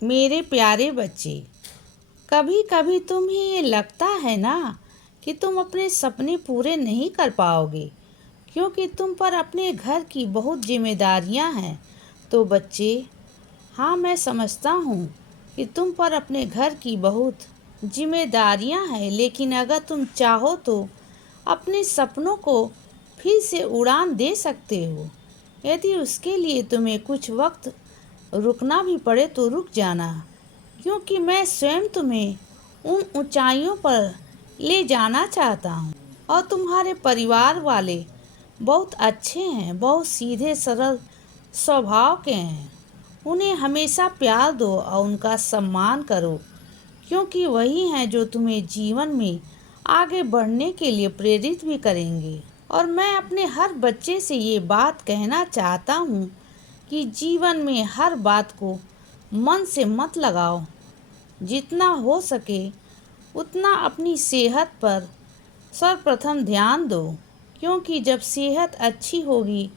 मेरे प्यारे बच्चे, कभी कभी तुम्हें ये लगता है ना कि तुम अपने सपने पूरे नहीं कर पाओगे क्योंकि तुम पर अपने घर की बहुत जिम्मेदारियां हैं। तो बच्चे, हाँ, मैं समझता हूँ कि तुम पर अपने घर की बहुत जिम्मेदारियां हैं, लेकिन अगर तुम चाहो तो अपने सपनों को फिर से उड़ान दे सकते हो। यदि उसके लिए तुम्हें कुछ वक्त रुकना भी पड़े तो रुक जाना, क्योंकि मैं स्वयं तुम्हें उन ऊंचाइयों पर ले जाना चाहता हूँ। और तुम्हारे परिवार वाले बहुत अच्छे हैं, बहुत सीधे सरल स्वभाव के हैं। उन्हें हमेशा प्यार दो और उनका सम्मान करो, क्योंकि वही हैं जो तुम्हें जीवन में आगे बढ़ने के लिए प्रेरित भी करेंगे। और मैं अपने हर बच्चे से ये बात कहना चाहता हूँ कि जीवन में हर बात को मन से मत लगाओ। जितना हो सके उतना अपनी सेहत पर सर्वप्रथम ध्यान दो, क्योंकि जब सेहत अच्छी होगी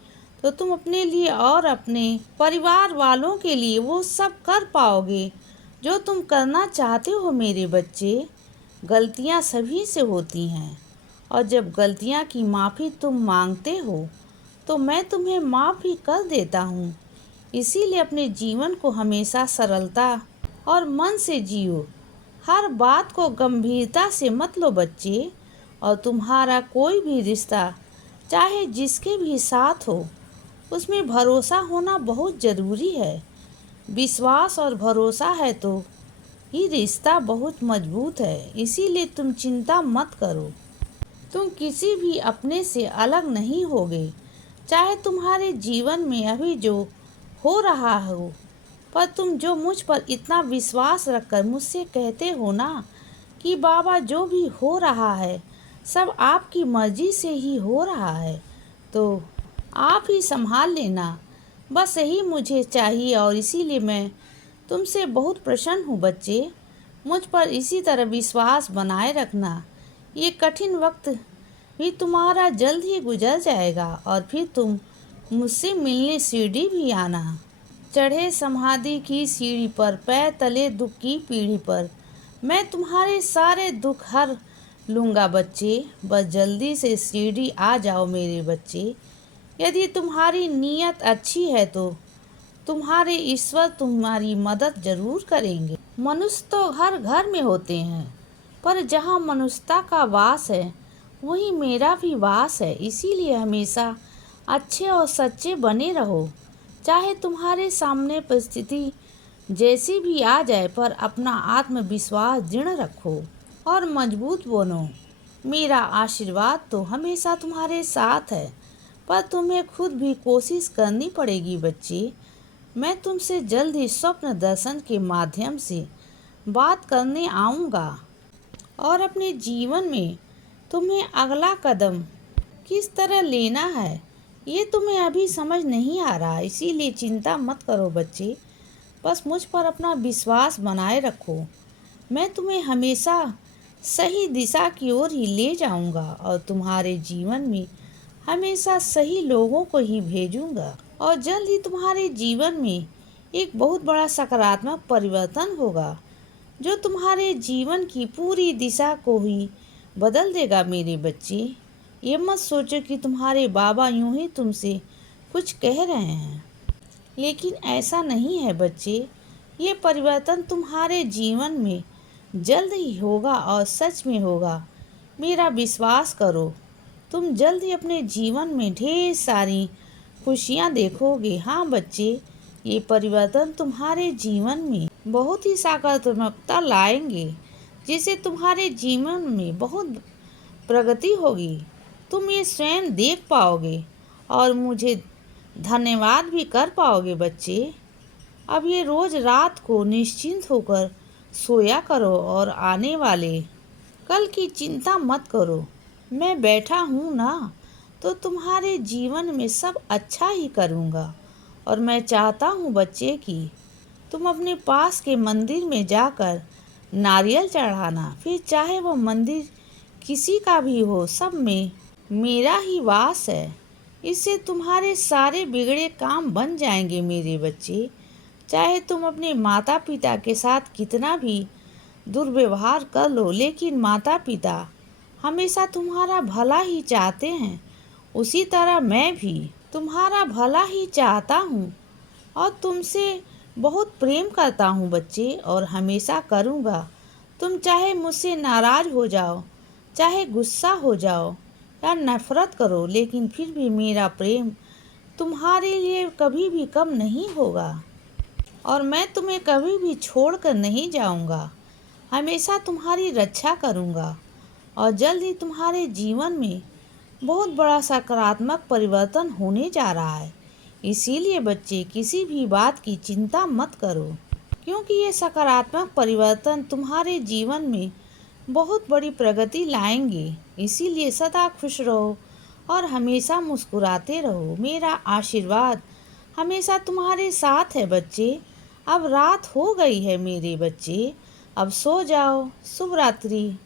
तो तुम अपने लिए और अपने परिवार वालों के लिए वो सब कर पाओगे जो तुम करना चाहते हो। मेरे बच्चे, गलतियां सभी से होती हैं, और जब गलतियां की माफ़ी तुम मांगते हो तो मैं तुम्हें माफ़ भी कर देता हूँ। इसीलिए अपने जीवन को हमेशा सरलता और मन से जियो। हर बात को गंभीरता से मत लो बच्चे। और तुम्हारा कोई भी रिश्ता, चाहे जिसके भी साथ हो, उसमें भरोसा होना बहुत ज़रूरी है। विश्वास और भरोसा है तो ये रिश्ता बहुत मजबूत है। इसीलिए तुम चिंता मत करो। तुम किसी भी अपने से अलग नहीं होगे, चाहे तुम्हारे जीवन में अभी जो हो रहा हो। पर तुम जो मुझ पर इतना विश्वास रखकर मुझसे कहते हो ना कि बाबा, जो भी हो रहा है सब आपकी मर्जी से ही हो रहा है, तो आप ही संभाल लेना। बस यही मुझे चाहिए, और इसीलिए मैं तुमसे बहुत प्रसन्न हूँ बच्चे। मुझ पर इसी तरह विश्वास बनाए रखना। ये कठिन वक्त भी तुम्हारा जल्द ही गुजर जाएगा, और फिर तुम मुझसे मिलने शिरडी भी आना। चढ़े समाधि की सीढ़ी पर, पैर तले दुख की पीढ़ी पर, मैं तुम्हारे सारे दुख हर लूँगा बच्चे। बस जल्दी से शिरडी आ जाओ मेरे बच्चे। यदि तुम्हारी नीयत अच्छी है तो तुम्हारे ईश्वर तुम्हारी मदद जरूर करेंगे। मनुष्य तो हर घर में होते हैं, पर जहाँ मनुष्यता का वास है वहीं मेरा भी वास है। इसीलिए हमेशा अच्छे और सच्चे बने रहो, चाहे तुम्हारे सामने परिस्थिति जैसी भी आ जाए, पर अपना आत्मविश्वास दृढ़ रखो और मजबूत बनो। मेरा आशीर्वाद तो हमेशा तुम्हारे साथ है, पर तुम्हें खुद भी कोशिश करनी पड़ेगी बच्चे। मैं तुमसे जल्द ही स्वप्न दर्शन के माध्यम से बात करने आऊँगा, और अपने जीवन में तुम्हें अगला कदम किस तरह लेना है ये तुम्हें अभी समझ नहीं आ रहा। इसीलिए चिंता मत करो बच्चे, बस मुझ पर अपना विश्वास बनाए रखो। मैं तुम्हें हमेशा सही दिशा की ओर ही ले जाऊंगा, और तुम्हारे जीवन में हमेशा सही लोगों को ही भेजूंगा। और जल्द ही तुम्हारे जीवन में एक बहुत बड़ा सकारात्मक परिवर्तन होगा, जो तुम्हारे जीवन की पूरी दिशा को ही बदल देगा। मेरे बच्चे, ये मत सोचो कि तुम्हारे बाबा यूं ही तुमसे कुछ कह रहे हैं, लेकिन ऐसा नहीं है बच्चे। ये परिवर्तन तुम्हारे जीवन में जल्द ही होगा, और सच में होगा। मेरा विश्वास करो, तुम जल्द ही अपने जीवन में ढेर सारी खुशियाँ देखोगे। हाँ बच्चे, ये परिवर्तन तुम्हारे जीवन में बहुत ही सकारात्मकता लाएंगे, जिससे तुम्हारे जीवन में बहुत प्रगति होगी। तुम ये स्वयं देख पाओगे और मुझे धन्यवाद भी कर पाओगे बच्चे। अब ये रोज़ रात को निश्चिंत होकर सोया करो, और आने वाले कल की चिंता मत करो। मैं बैठा हूँ ना, तो तुम्हारे जीवन में सब अच्छा ही करूँगा। और मैं चाहता हूँ बच्चे कि तुम अपने पास के मंदिर में जाकर नारियल चढ़ाना। फिर चाहे वो मंदिर किसी का भी हो, सब में मेरा ही वास है। इससे तुम्हारे सारे बिगड़े काम बन जाएंगे मेरे बच्चे। चाहे तुम अपने माता पिता के साथ कितना भी दुर्व्यवहार कर लो, लेकिन माता पिता हमेशा तुम्हारा भला ही चाहते हैं। उसी तरह मैं भी तुम्हारा भला ही चाहता हूँ और तुमसे बहुत प्रेम करता हूँ बच्चे, और हमेशा करूँगा। तुम चाहे मुझसे नाराज़ हो जाओ, चाहे गुस्सा हो जाओ या नफरत करो, लेकिन फिर भी मेरा प्रेम तुम्हारे लिए कभी भी कम नहीं होगा और मैं तुम्हें कभी भी छोड़कर नहीं जाऊंगा। हमेशा तुम्हारी रक्षा करूंगा और जल्द ही तुम्हारे जीवन में बहुत बड़ा सकारात्मक परिवर्तन होने जा रहा है। इसीलिए बच्चे, किसी भी बात की चिंता मत करो, क्योंकि ये सकारात्मक परिवर्तन तुम्हारे जीवन में बहुत बड़ी प्रगति लाएंगे। इसीलिए सदा खुश रहो और हमेशा मुस्कुराते रहो। मेरा आशीर्वाद हमेशा तुम्हारे साथ है बच्चे। अब रात हो गई है मेरे बच्चे, अब सो जाओ। शुभ रात्रि।